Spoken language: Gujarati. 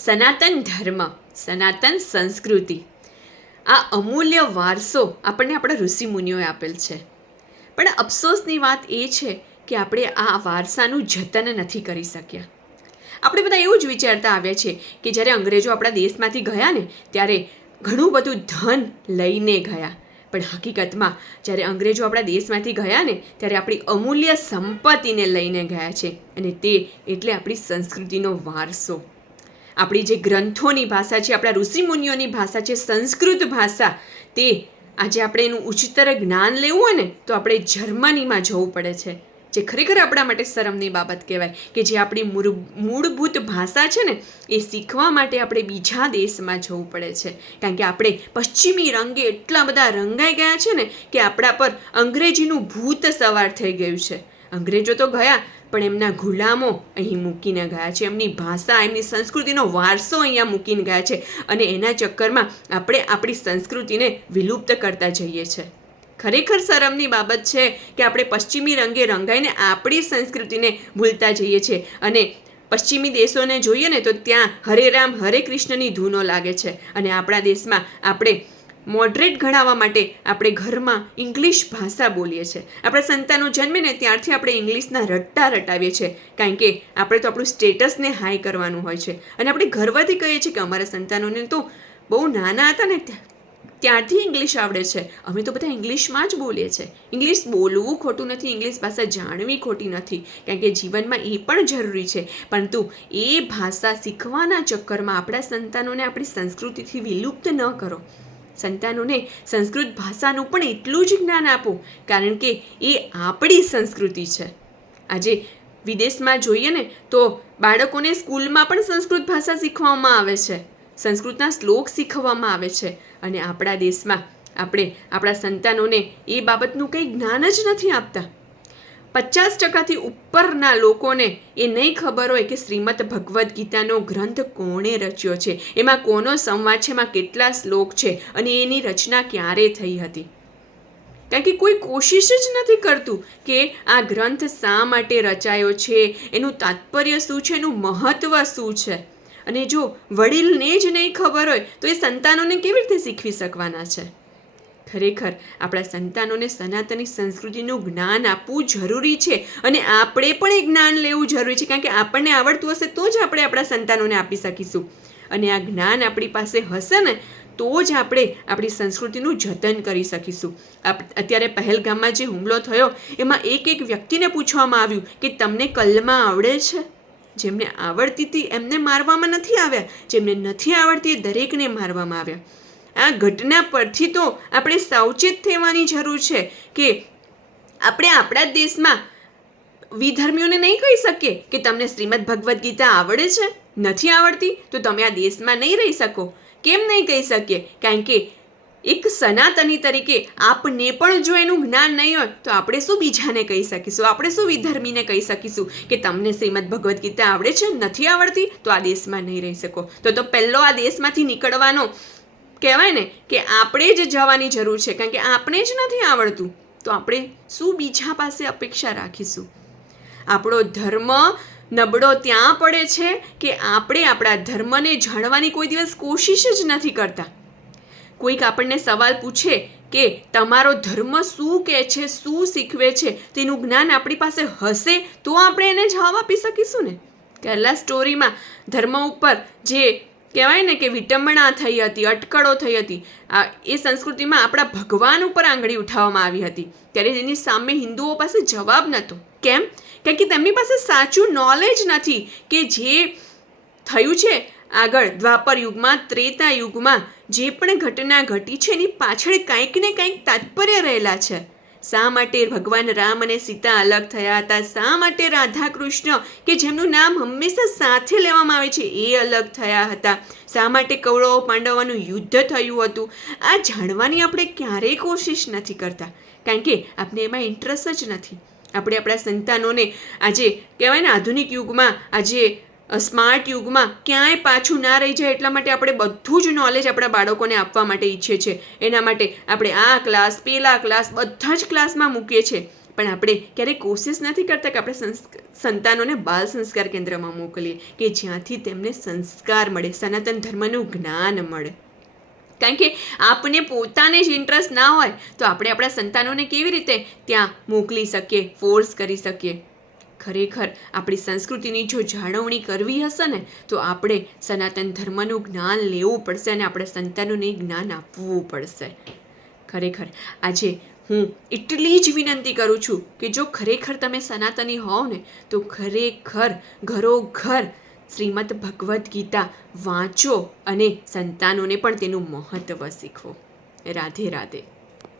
સનાતન ધર્મ, સનાતન સંસ્કૃતિ, આ અમૂલ્ય વારસો આપણને આપણા ઋષિમુનિઓએ આપેલ છે. પણ અફસોસની વાત એ છે કે આપણે આ વારસાનું જતન નથી કરી શક્યા. આપણે બધા એવું જ વિચારતા આવ્યા છે કે જ્યારે અંગ્રેજો આપણા દેશમાંથી ગયા ને ત્યારે ઘણું બધું ધન લઈને ગયા, પણ હકીકતમાં જ્યારે અંગ્રેજો આપણા દેશમાંથી ગયા ને ત્યારે આપણી અમૂલ્ય સંપત્તિને લઈને ગયા છે, અને તે એટલે આપણી સંસ્કૃતિનો વારસો. આપણી જે ગ્રંથોની ભાષા છે, આપણા ઋષિમુનિઓની ભાષા છે, સંસ્કૃત ભાષા, તે આજે આપણે એનું ઉચ્ચતર જ્ઞાન લેવું હોય ને તો આપણે જર્મનીમાં જવું પડે છે, જે ખરેખર આપણા માટે શરમની બાબત કહેવાય કે જે આપણી મૂળભૂત ભાષા છે ને એ શીખવા માટે આપણે બીજા દેશમાં જવું પડે છે. કારણ કે આપણે પશ્ચિમી રંગે એટલા બધા રંગાઈ ગયા છે ને કે આપણા પર અંગ્રેજીનું ભૂત સવાર થઈ ગયું છે. અંગ્રેજો તો ગયા, પણ એમના ગુલામો અહીં મૂકીને ગયા છે, એમની ભાષા, એમની સંસ્કૃતિનો વારસો અહીંયા મૂકીને ગયા છે, અને એના ચક્કરમાં આપણે આપણી સંસ્કૃતિને વિલુપ્ત કરતા જઈએ છીએ. ખરેખર શરમની બાબત છે કે આપણે પશ્ચિમી રંગે રંગાઈને આપણી સંસ્કૃતિને ભૂલતા જઈએ છીએ, અને પશ્ચિમી દેશોને જોઈએ ને તો ત્યાં હરે રામ હરે કૃષ્ણની ધૂનો લાગે છે, અને આપણા દેશમાં આપણે મોડરેટ ગણાવવા માટે આપણે ઘરમાં ઇંગ્લિશ ભાષા બોલીએ છીએ. આપણા સંતાનો જન્મે ને ત્યારથી આપણે ઇંગ્લિશના રટ્ટા રટાવીએ છીએ, કારણ કે આપણે તો આપણું સ્ટેટસને હાઈ કરવાનું હોય છે, અને આપણે ગર્વથી કહીએ છીએ કે અમારા સંતાનોને તો બહુ નાના હતા ને ત્યારથી ઇંગ્લિશ આવડે છે, અમે તો બધા ઇંગ્લિશમાં જ બોલીએ છીએ. ઇંગ્લિશ બોલવું ખોટું નથી, ઇંગ્લિશ ભાષા જાણવી ખોટી નથી, કારણ કે જીવનમાં એ પણ જરૂરી છે, પરંતુ એ ભાષા શીખવાના ચક્કરમાં આપણા સંતાનોને આપણી સંસ્કૃતિથી વિલુપ્ત ન કરો. સંતાનોને સંસ્કૃત ભાષાનું પણ એટલું જ જ્ઞાન આપો, કારણ કે એ આપણી સંસ્કૃતિ છે. આજે વિદેશમાં જોઈએ ને તો બાળકોને સ્કૂલમાં પણ સંસ્કૃત ભાષા શીખવામાં આવે છે, સંસ્કૃતના શ્લોક શીખવવામાં આવે છે, અને આપણા દેશમાં આપણે આપણા સંતાનોને એ બાબતનું કંઈ જ્ઞાન જ નથી આપતા. 50% ઉપરના લોકોને એ નહીં ખબર હોય કે શ્રીમદ ભગવદ્ ગીતાનો ગ્રંથ કોણે રચ્યો છે, એમાં કોનો સંવાદ છે, એમાં કેટલા શ્લોક છે, અને એની રચના ક્યારે થઈ હતી. કારણ કે કોઈ કોશિશ જ નથી કરતું કે આ ગ્રંથ શા માટે રચાયો છે, એનું તાત્પર્ય શું છે, એનું મહત્ત્વ શું છે. અને જો વડીલને જ નહીં ખબર હોય તો એ સંતાનોને કેવી રીતે શીખવી શકવાના છે. ખરેખર આપણા સંતાનોને સનાતની સંસ્કૃતિનું જ્ઞાન આપવું જરૂરી છે, અને આપણે પણ એ જ્ઞાન લેવું જરૂરી છે, કારણ કે આપણને આવડતું હશે તો જ આપણે આપણા સંતાનોને આપી શકીશું, અને આ જ્ઞાન આપણી પાસે હશે ને તો જ આપણે આપણી સંસ્કૃતિનું જતન કરી શકીશું. અત્યારે પહેલગામમાં જે હુમલો થયો એમાં એક વ્યક્તિને પૂછવામાં આવ્યું કે તમને કલમા આવડે છે? જેમને આવડતી હતી એમને મારવામાં નથી આવ્યા, જેમને નથી આવડતી એ દરેકને મારવામાં આવ્યા. આ ઘટના પરથી તો આપણે સાવચેત થવાની જરૂર છે કે આપણે આપણા જ દેશમાં વિધર્મીઓને નહીં કહી શકીએ કે તમને શ્રીમદ ભગવદ્ ગીતા આવડે છે, નથી આવડતી તો તમે આ દેશમાં નહીં રહી શકો. કેમ નહીં કહી શકીએ? કારણ કે એક સનાતની તરીકે આપને પણ જો એનું જ્ઞાન નહીં હોય તો આપણે શું બીજાને કહી શકીશું? આપણે શું વિધર્મીને કહી શકીશું કે તમને શ્રીમદ ભગવદ્ ગીતા આવડે છે, નથી આવડતી તો આ દેશમાં નહીં રહી શકો? તો પહેલો આ દેશમાંથી નીકળવાનો કહેવાય ને કે આપણે જ જવાની જરૂર છે, કારણ કે આપણે જ નથી આવડતું તો આપણે શું બીજા પાસે અપેક્ષા રાખીશું? આપણો ધર્મ નબળો ત્યાં પડે છે કે આપણે આપણા ધર્મને જાણવાની કોઈ દિવસ કોશિશ જ નથી કરતા. કોઈક આપણને સવાલ પૂછે કે તમારો ધર્મ શું કહે છે, શું શીખવે છે, તેનું જ્ઞાન આપણી પાસે હશે તો આપણે એને જવાબ આપી શકીશું ને. પહેલા સ્ટોરીમાં ધર્મ ઉપર જે કહેવાય ને કે વિટંબણા થઈ હતી, અટકળો થઈ હતી, એ સંસ્કૃતિમાં આપણા ભગવાન ઉપર આંગળી ઉઠાવવામાં આવી હતી, ત્યારે એની સામે હિન્દુઓ પાસે જવાબ નહોતો. કેમ? કારણ કે તેમની પાસે સાચું નોલેજ નથી કે જે થયું છે આગળ દ્વાપર યુગમાં, ત્રેતા યુગમાં જે પણ ઘટના ઘટી છે એની પાછળ કંઈક ને કંઈક તાત્પર્ય રહેલા છે. શા માટે ભગવાન રામ અને સીતા અલગ થયા હતા? શા માટે રાધા કૃષ્ણ કે જેમનું નામ હંમેશા સાથે લેવામાં આવે છે એ અલગ થયા હતા? શા માટે કૌરવ પાંડવોનું યુદ્ધ થયું હતું? આ જાણવાની આપણે ક્યારેય કોશિશ નથી કરતા, કારણ કે આપણે એમાં ઇન્ટરેસ્ટ જ નથી. આપણે આપણા સંતાનોને આજે કહેવાય ને આધુનિક યુગમાં, આજે સ્માર્ટ યુગમાં ક્યાંય પાછું ના રહી જાય એટલા માટે આપણે બધું જ નોલેજ આપણા બાળકોને આપવા માટે ઈચ્છીએ છીએ. એના માટે આપણે આ ક્લાસ, પેલા ક્લાસ, બધા જ ક્લાસમાં મૂકીએ છીએ, પણ આપણે ક્યારેય કોશિશ નથી કરતા કે આપણે સંતાનોને બાલ સંસ્કાર કેન્દ્રમાં મોકલીએ કે જ્યાંથી તેમને સંસ્કાર મળે, સનાતન ધર્મનું જ્ઞાન મળે. કારણ કે આપને પોતાને જ ઇન્ટરેસ્ટ ના હોય તો આપણે આપણા સંતાનોને કેવી રીતે ત્યાં મોકલી શકીએ, ફોર્સ કરી શકીએ? ખરેખર આપણી સંસ્કૃતિની જો જાળવણી કરવી હશે ને તો આપણે સનાતન ધર્મનું જ્ઞાન લેવું પડશે અને આપણે સંતાનોને જ્ઞાન આપવું પડશે. ખરેખર આજે હું એટલી જ વિનંતી કરું છું કે જો ખરેખર તમે સનાતની હોવ ને તો ખરેખર ઘરોઘર શ્રીમદ ભગવદ્ ગીતા વાંચો અને સંતાનોને પણ તેનું મહત્ત્વ શીખવો. રાધે રાધે.